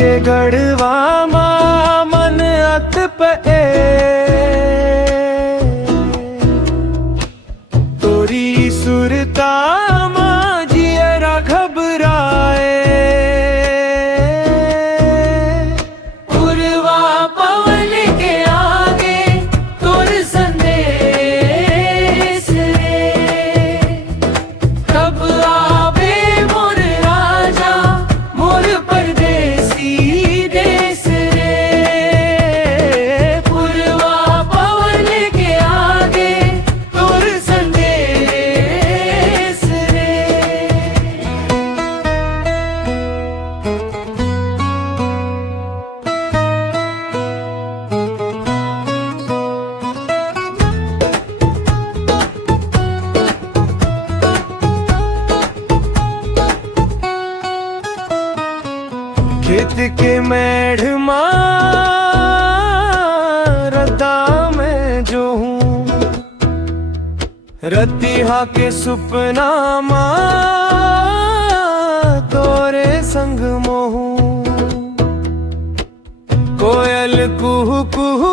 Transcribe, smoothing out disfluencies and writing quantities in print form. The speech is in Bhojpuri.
के गढ़वा मां मन अत पे तोरी सुरता मां जियरा घबराए। उर्वा पवन के आगे तोर संदेश रे, कब आवे मोर राजा मोर परदेसी देश रे। उर्वा पवन के आगे तोर संदेश रे। खेत के मेढ़ मां रदा में जो हूँ, रतिहा के सुपना मां तोरे संग मोहूं। कोयल कुहू कुहू